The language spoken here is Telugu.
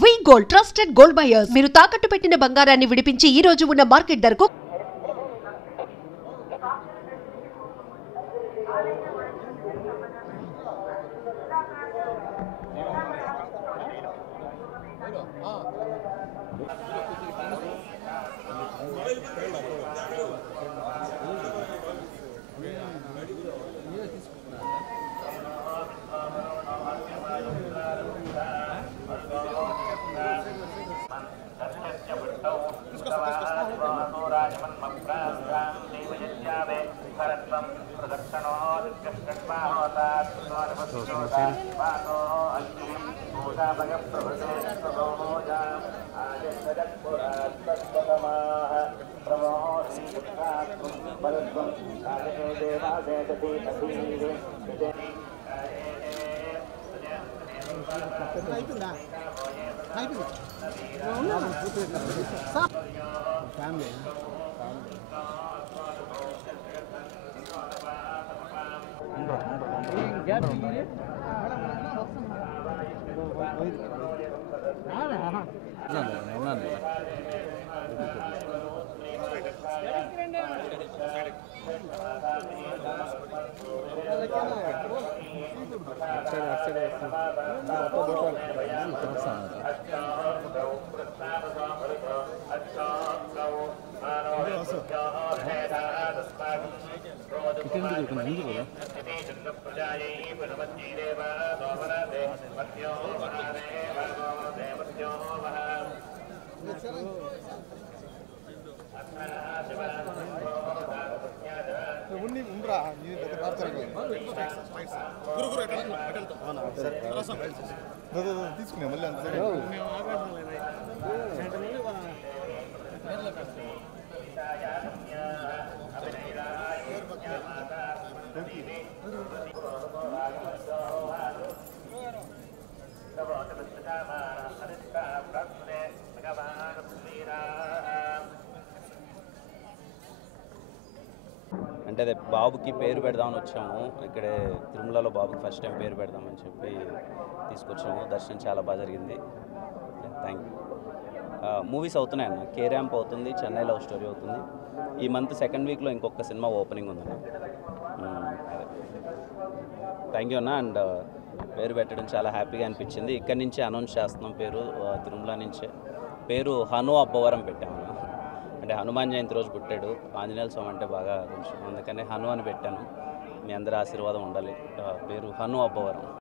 వి గోల్డ్ ట్రస్టెడ్ గోల్డ్ బయర్స్ మీరు తాకట్టు పెట్టిన బంగారాన్ని విడిపించి ఈ రోజు ఉన్న మార్కెట్ ధరకు తీసుకునే మళ్ళీ అంత అంటే అదే బాబుకి పేరు పెడదామని వచ్చాము. ఇక్కడే తిరుమలలో బాబుకి ఫస్ట్ టైం పేరు పెడదామని చెప్పి తీసుకొచ్చాము. దర్శనం చాలా బాగా జరిగింది. Thank you. మూవీస్ అవుతున్నాయి అన్న. కే ర్యాంప్ అవుతుంది, చెన్నై లవ్ స్టోరీ అవుతుంది. ఈ మంత్ సెకండ్ వీక్లో ఇంకొక సినిమా ఓపెనింగ్ ఉందన్న. థ్యాంక్ యూ అన్న. అండ్ పేరు పెట్టడం చాలా హ్యాపీగా అనిపించింది. ఇక్కడి నుంచే అనౌన్స్ చేస్తున్నాం పేరు, తిరుమల నుంచే. పేరు హను అబ్బవరం పెట్టామన్న. అంటే హనుమాన్ జయంతి రోజు పుట్టాడు. ఆంజనేయ స్వామి అంటే బాగా కొంచెం, అందుకనే హను అని పెట్టాను. మీ అందరి ఆశీర్వాదం ఉండాలి. పేరు హను అబ్బవరం.